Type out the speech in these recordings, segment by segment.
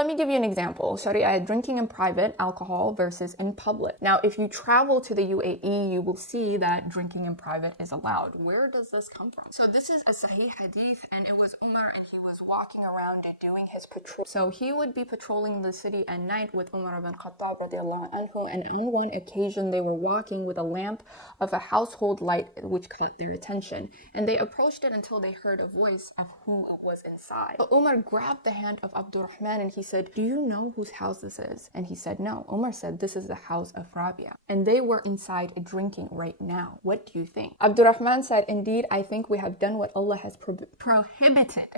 let me give you an example. Sharia, drinking in private, alcohol versus in public. Now, if you travel to the UAE, you will see that drinking in private is allowed. Where does this come from? So this is a Sahih hadith, and it was Umar, and he was walking around doing his patrol. So he would be patrolling the city at night with Umar ibn Khattab radiallahu anhu, and on one occasion they were walking with a lamp of a household light which caught their attention. And they approached it until they heard a voice of who it was inside. But Umar grabbed the hand of Abdurrahman and he said, "Do you know whose house this is?" And he said, "No." Umar said, "This is the house of Rabia." And they were inside drinking right now. What do you think? Abdurrahman said, "Indeed, I think we have done what Allah has prohibited."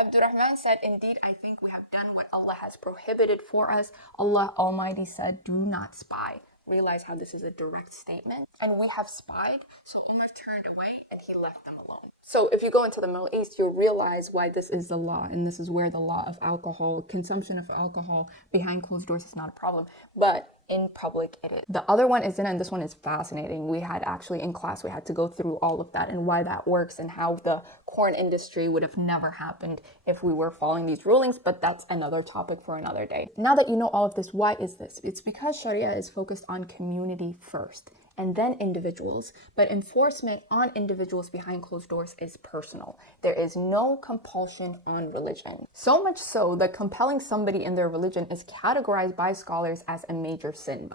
Abdurrahman said, "Indeed, I think we have done what Allah has prohibited for us. Allah Almighty said, 'Do not spy.'" Realize how this is a direct statement. And we have spied, so Umar turned away and he left them alone. So if you go into the Middle East, you'll realize why this is the law, and this is where the law of alcohol, consumption of alcohol behind closed doors is not a problem. But in public, it is. The other one is zina, and this one is fascinating. We had actually in class, we had to go through all of that and why that works and how the corn industry would have never happened if we were following these rulings, but that's another topic for another day. Now that you know all of this, why is this? It's because Sharia is focused on community first and then individuals, but enforcement on individuals behind closed doors is personal. There is no compulsion on religion. So much so that compelling somebody in their religion is categorized by scholars as a major sin.